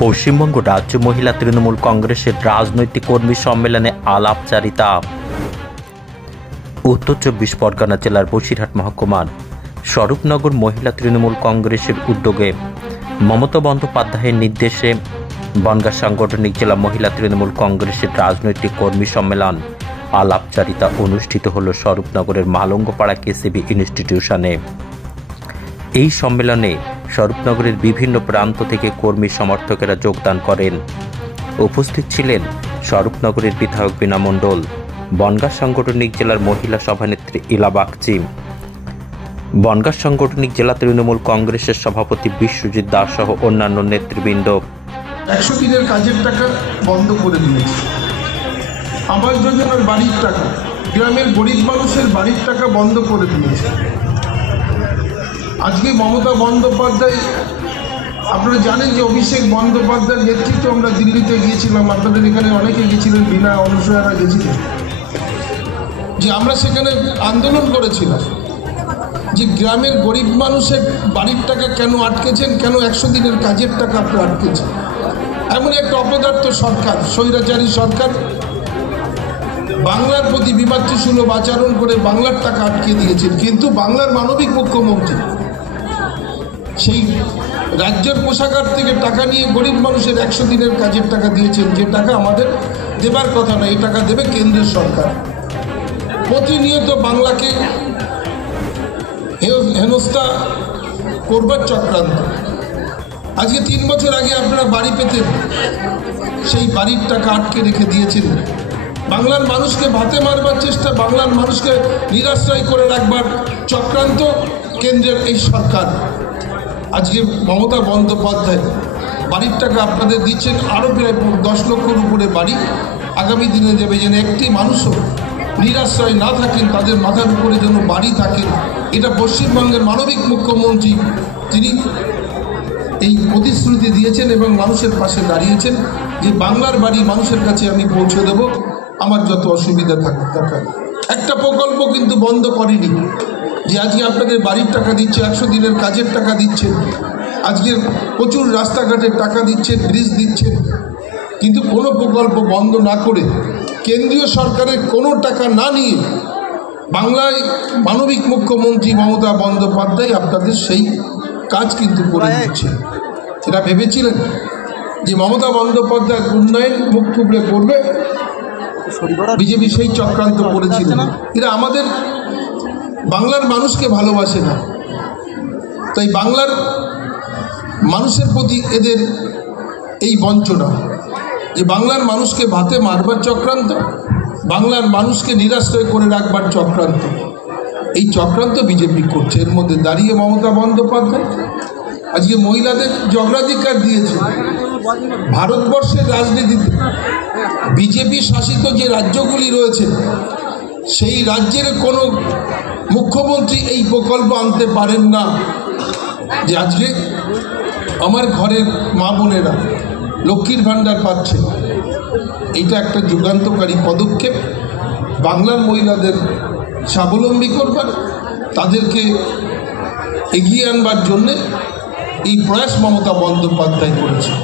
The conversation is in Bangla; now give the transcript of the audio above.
পশ্চিমবঙ্গ রাজ্য মহিলা তৃণমূল কংগ্রেসের রাজনৈতিক কর্মী সম্মেলনে আলাপচারিতা। উত্তর ২৪ পরগনা জেলার বসিরহাট মহকুমার স্বরূপনগর মহিলা তৃণমূল কংগ্রেসের উদ্যোগে মমতা বন্দ্যোপাধ্যায়ের নির্দেশে বনগাঁ সাংগঠনিক জেলা মহিলা তৃণমূল কংগ্রেসের রাজনৈতিক কর্মী সম্মেলন আলাপচারিতা অনুষ্ঠিত হল স্বরূপনগরের মালঙ্গপাড়া কেসিবি ইনস্টিটিউশনে। এই সম্মেলনে স্বরূপনগরের বিভিন্ন প্রান্ত থেকে কর্মী সমর্থকেরা যোগদান করেন। উপস্থিত ছিলেন স্বরূপনগরের বিধায়ক বীণা মণ্ডল, বনগাঁ সাংগঠনিক জেলার মহিলা সভানেত্রী ইলা বাগচি, বনগাঁ সাংগঠনিক জেলা তৃণমূল কংগ্রেসের সভাপতি বিশ্বজিৎ দাস সহ অন্যান্য নেতৃবৃন্দ। 100 দিনের কাজের টাকা বন্ধ করে দিয়েছে, আবাস যোজনার বাড়ির টাকা, গ্রামের গরিব মানুষের বাড়ির টাকা বন্ধ করে দিয়েছে। আজকে মমতা বন্দ্যোপাধ্যায়, আপনারা জানেন যে অভিষেক বন্দ্যোপাধ্যায়ের নেতৃত্বে আমরা দিল্লিতে গিয়েছিলাম, আপনাদের এখানে অনেকে গেছিলেন, বিনা অনুসূয়ারা গেছিলেন, যে আমরা সেখানে আন্দোলন করেছিলাম যে গ্রামের গরিব মানুষের বাড়ির টাকা কেন আটকেছেন, কেন 100 দিনের কাজের টাকা আপনারা আটকেছেন। এমন একটা অপদার্থ সরকার, স্বৈরাচারী সরকার বাংলার প্রতি বিমাতৃসুলভ আচরণ করে বাংলার টাকা আটকে দিয়েছেন। কিন্তু বাংলার মানবিক মুখ্যমন্ত্রী সেই রাজ্যের কোষাগার থেকে টাকা নিয়ে গরিব মানুষের 100 দিনের কাজের টাকা দিয়েছেন, যে টাকা আমাদের দেবার কথা না, এই টাকা দেবে কেন্দ্রের সরকার। প্রতিনিয়ত বাংলাকে হেনস্থা করবার চক্রান্ত। আজকে 3 বছর আগে আপনারা বাড়ি পেতেন, সেই বাড়ির টাকা আটকে রেখে দিয়েছেন। বাংলার মানুষকে ভাতে মারবার চেষ্টা, বাংলার মানুষকে নিরাশ্রয় করে রাখবার চক্রান্ত কেন্দ্রের এই সরকার। আজকে মমতা বন্দ্যোপাধ্যায় বাড়ির টাকা আপনাদের দিচ্ছেন, আরও প্রায় 10 লক্ষর উপরে বাড়ি আগামী দিনে দেবে, যেন একটি মানুষও নিরাশ্রয় না থাকেন, তাদের মাথার উপরে যেন বাড়ি থাকেন। এটা পশ্চিমবঙ্গের মানবিক মুখ্যমন্ত্রী, তিনি এই প্রতিশ্রুতি দিয়েছেন এবং মানুষের পাশে দাঁড়িয়েছেন যে বাংলার বাড়ি মানুষের কাছে আমি পৌঁছে দেব, আমার যত অসুবিধা থাকুক। একটা প্রকল্প কিন্তু বন্ধ করেনি, যে আজকে আপনাদের বাড়ির টাকা দিচ্ছে, 100 দিনের কাজের টাকা দিচ্ছেন, আজকে প্রচুর রাস্তাঘাটের টাকা দিচ্ছেন, ব্রিজ দিচ্ছেন, কিন্তু কোনো প্রকল্প বন্ধ না করে, কেন্দ্রীয় সরকারের কোনো টাকা না নিয়ে বাংলায় মানবিক মুখ্যমন্ত্রী মমতা বন্দ্যোপাধ্যায় আপনাদের সেই কাজ কিন্তু করে দিচ্ছে। এটা ভেবেছিলেন যে মমতা বন্দ্যোপাধ্যায় উন্নয়ন মুখ থুবড়ে করবে? বিজেপি সেই চক্রান্ত করেছিল। এরা আমাদের বাংলার মানুষকে ভালোবাসে না, তাই বাংলার মানুষের প্রতি এদের এই বঞ্চনা, যে বাংলার মানুষকে ভাতে মারবার চক্রান্ত, বাংলার মানুষকে নিরাশ্রয় করে রাখবার চক্রান্ত, এই চক্রান্ত বিজেপি করছে। এর মধ্যে দাঁড়িয়ে মমতা বন্দ্যোপাধ্যায় আজকে মহিলাদের যে অগ্রাধিকার দিয়েছে, ভারতবর্ষের রাজনীতিতে বিজেপি শাসিত যে রাজ্যগুলি রয়েছে, সেই রাজ্যের কোনো মুখ্যমন্ত্রী এই প্রকল্প আনতে পারেন না, যে আজকে আমার ঘরের মা বোনেরা লক্ষ্মীর ভাণ্ডার পাচ্ছে। এটা একটা যুগান্তকারী পদক্ষেপ, বাংলার মহিলাদের স্বাবলম্বী করবার, তাদেরকে এগিয়ে আনবার জন্যে এই প্রয়াস মমতা বন্দ্যোপাধ্যায় করেছে।